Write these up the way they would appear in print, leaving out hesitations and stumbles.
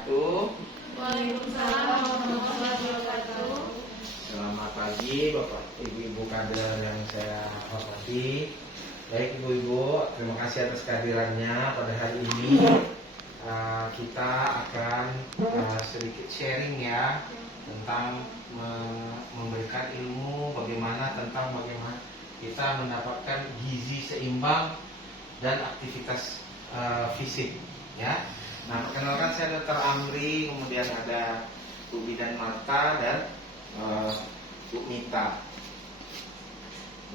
wabarakatuh. Waalaikumsalam warahmatullahi wabarakatuh. Selamat pagi Bapak Ibu-Ibu kader yang saya hormati. Baik Ibu-Ibu, terima kasih atas kehadirannya pada hari ini. Kita akan sedikit sharing ya tentang memberikan ilmu bagaimana kita mendapatkan gizi seimbang dan aktivitas fisik ya. Nah, perkenalkan saya Dr. Amri, kemudian ada Bu Bidan Marta dan Bu Mita.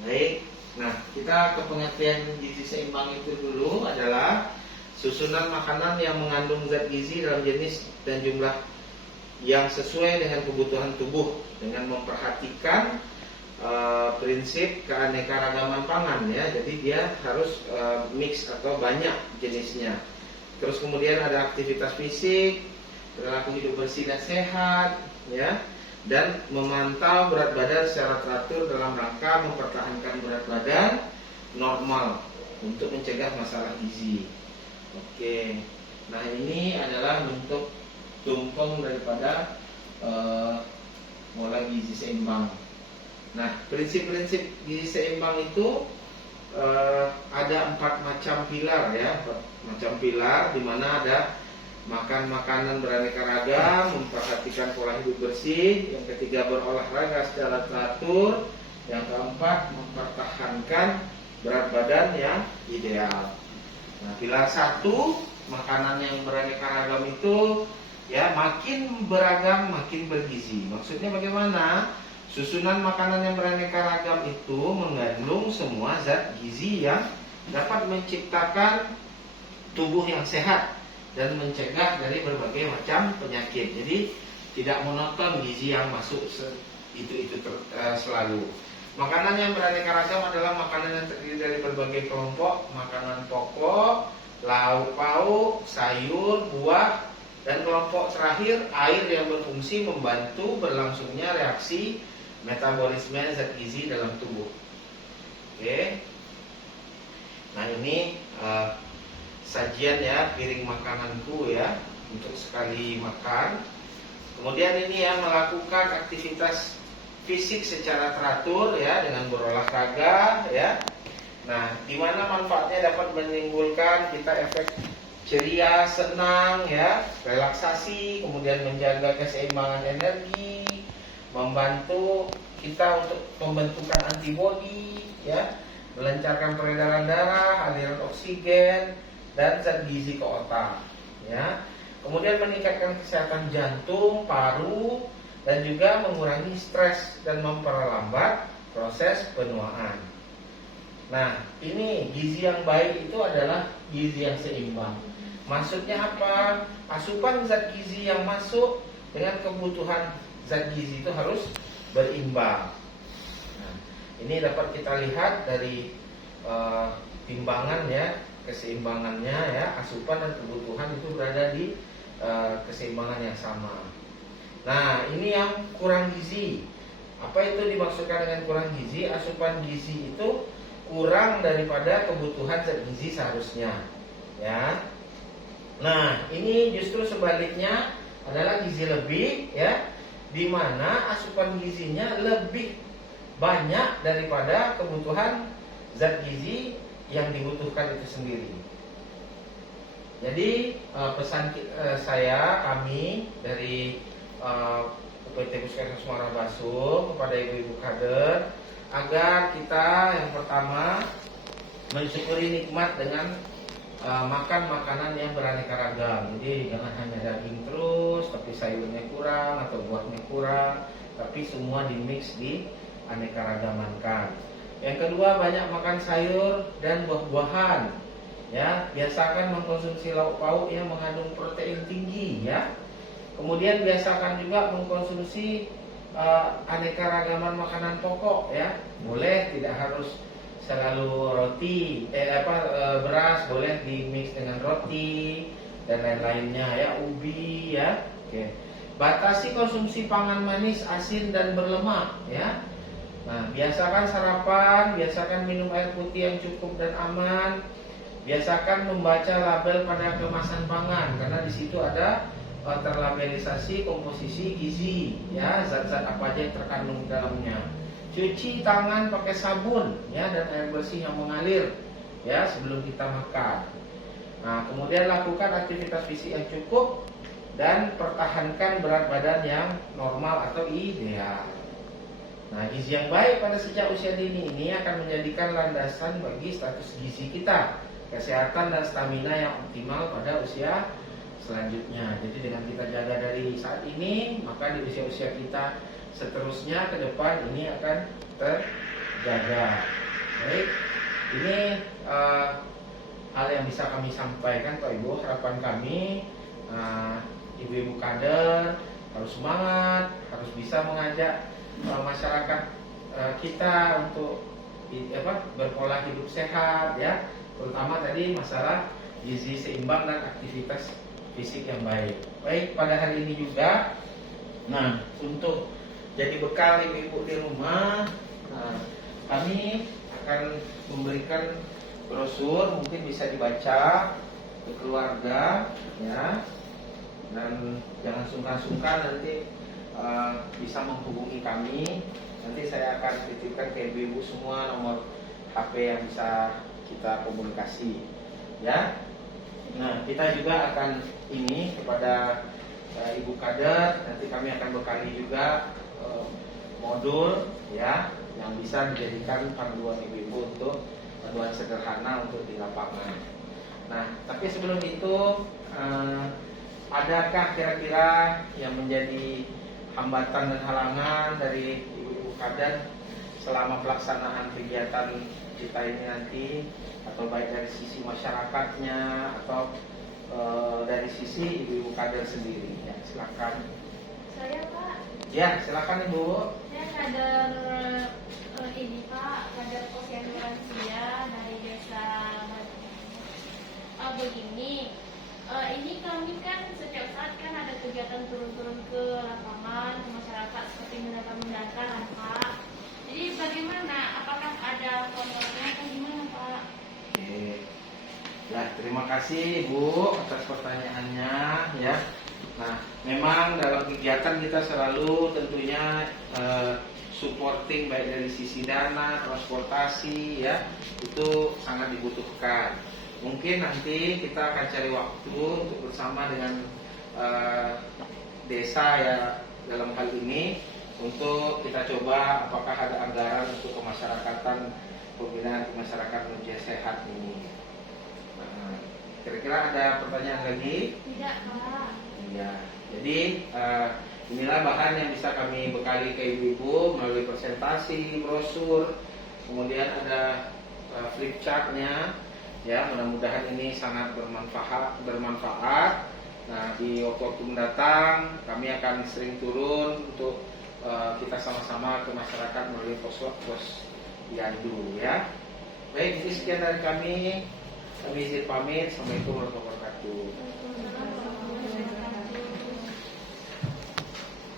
Baik, nah kita ke pengertian gizi seimbang itu dulu adalah susunan makanan yang mengandung zat gizi dalam jenis dan jumlah yang sesuai dengan kebutuhan tubuh dengan memperhatikan prinsip keanekaragaman pangan ya. Jadi dia harus mix atau banyak jenisnya. Terus kemudian ada aktivitas fisik, perilaku hidup bersih dan sehat ya, dan memantau berat badan secara teratur dalam rangka mempertahankan berat badan normal untuk mencegah masalah gizi. Oke, nah ini adalah bentuk tumpeng daripada pola gizi seimbang. Nah, prinsip-prinsip gizi seimbang itu ada 4 macam pilar ya, 4 macam pilar di mana ada makan makanan beraneka ragam, memperhatikan pola hidup bersih, yang ketiga berolahraga secara teratur, yang keempat mempertahankan berat badan yang ideal. Nah, pilar 1 makanan yang beraneka ragam itu ya makin beragam makin bergizi. Maksudnya bagaimana? Susunan makanan yang beraneka ragam itu mengandung semua zat gizi yang dapat menciptakan tubuh yang sehat dan mencegah dari berbagai macam penyakit. Jadi tidak monoton gizi yang masuk itu selalu. Makanan yang beraneka ragam adalah makanan yang terdiri dari berbagai kelompok makanan pokok, lauk pauk, sayur, buah, dan kelompok terakhir air yang berfungsi membantu berlangsungnya reaksi metabolisme zat gizi dalam tubuh. Oke. Nah ini sajian ya, piring makananku ya untuk sekali makan. Kemudian ini ya, melakukan aktivitas fisik secara teratur ya dengan berolahraga ya. Nah, di mana manfaatnya dapat menimbulkan kita efek ceria, senang ya, relaksasi, kemudian menjaga keseimbangan energi, membantu kita untuk pembentukan antibodi ya, melancarkan peredaran darah, aliran oksigen dan zat gizi ke otak ya. Kemudian meningkatkan kesehatan jantung, paru, dan juga mengurangi stres dan memperlambat proses penuaan. Nah, ini gizi yang baik itu adalah gizi yang seimbang. Maksudnya apa? Asupan zat gizi yang masuk dengan kebutuhan zat gizi itu harus berimbang. Nah, ini dapat kita lihat dari timbangan ya, keseimbangannya ya, asupan dan kebutuhan itu berada di keseimbangan yang sama. Nah, ini yang kurang gizi. Apa itu dimaksudkan dengan kurang gizi? Asupan gizi itu kurang daripada kebutuhan zat gizi seharusnya ya. Nah, ini justru sebaliknya adalah gizi lebih ya, di mana asupan gizinya lebih banyak daripada kebutuhan zat gizi yang dibutuhkan itu sendiri. Jadi pesan kami dari UPT Puskesmas Muara Basum kepada ibu-ibu kader agar kita yang pertama mensyukuri nikmat dengan makan makanan yang beraneka ragam. Jadi jangan hanya daging terus, tapi sayurnya kurang atau buahnya kurang, tapi semua dimix di aneka ragamankan. Yang kedua, banyak makan sayur dan buah-buahan. Ya, biasakan mengkonsumsi lauk pauk yang mengandung protein tinggi ya. Kemudian biasakan juga mengkonsumsi aneka ragaman makanan pokok ya. Boleh, tidak harus selalu roti, beras boleh di mix dengan roti dan lain-lainnya ya, ubi ya. Oke. Batasi konsumsi pangan manis, asin dan berlemak ya. Nah, biasakan sarapan, biasakan minum air putih yang cukup dan aman. Biasakan membaca label pada kemasan pangan karena di situ ada terlabelisasi komposisi gizi, ya, zat-zat apa aja yang terkandung di dalamnya. Cuci tangan pakai sabun, ya, dan air bersih yang mengalir, ya, sebelum kita makan. Nah, kemudian lakukan aktivitas fisik yang cukup dan pertahankan berat badan yang normal atau ideal. Nah, gizi yang baik pada sejak usia dini ini akan menjadikan landasan bagi status gizi kita, kesehatan dan stamina yang optimal pada usia selanjutnya. Jadi dengan kita jaga dari saat ini, maka di usia-usia kita seterusnya ke depan ini akan terjaga. Baik, ini hal yang bisa kami sampaikan Pak Ibu. Harapan kami ibu-ibu kader harus semangat, harus bisa mengajak masyarakat kita untuk berpola hidup sehat, ya, terutama tadi masalah gizi seimbang dan aktivitas fisik yang baik. Baik, pada hari ini juga, nah, untuk jadi bekal ibu-ibu di rumah, kami akan memberikan brosur, mungkin bisa dibaca ke keluarga, ya, dan jangan sungkan-sungkan nanti bisa menghubungi kami. Nanti saya akan titipkan ke ibu-ibu semua nomor HP yang bisa kita komunikasi, ya. Nah, kita juga akan ini kepada ibu kader, nanti kami akan bekali juga modul, ya, yang bisa dijadikan panduan ibu-ibu untuk panduan sederhana untuk di lapangan. Nah, tapi sebelum itu, adakah kira-kira yang menjadi hambatan dan halangan dari ibu-ibu kader selama pelaksanaan kegiatan kita ini nanti, atau baik dari sisi masyarakatnya atau dari sisi ibu-ibu kader sendiri, ya, silakan. Saya Pak. Ya, silakan Ibu. Saya kader ini Pak, kader posyandu lansia dari desa. Begini, ini kami kan setiap saat kan ada kegiatan turun-turun ke lapangan, ke masyarakat seperti mendata kan Pak. Jadi bagaimana? Apakah ada kontrolnya atau gimana Pak? Oke. Ya, terima kasih Ibu atas pertanyaannya, ya. Nah, memang dalam kegiatan kita selalu tentunya supporting baik dari sisi dana, transportasi, ya, itu sangat dibutuhkan. Mungkin nanti kita akan cari waktu untuk bersama dengan desa, ya, dalam hal ini untuk kita coba apakah ada anggaran untuk kemasyarakatan, pembinaan masyarakat menuju sehat ini. Nah, kira-kira ada pertanyaan lagi? Tidak Pak. Ya, jadi inilah bahan yang bisa kami bekali ke ibu-ibu melalui presentasi, brosur, kemudian ada flip chartnya, ya. Mudah-mudahan ini sangat bermanfaat. Nah, di waktu mendatang kami akan sering turun untuk kita sama-sama ke masyarakat melalui posyandu, ya. Baik, jadi sekian dari kami. Kami izin pamit. Assalamualaikum warahmatullahi wabarakatuh.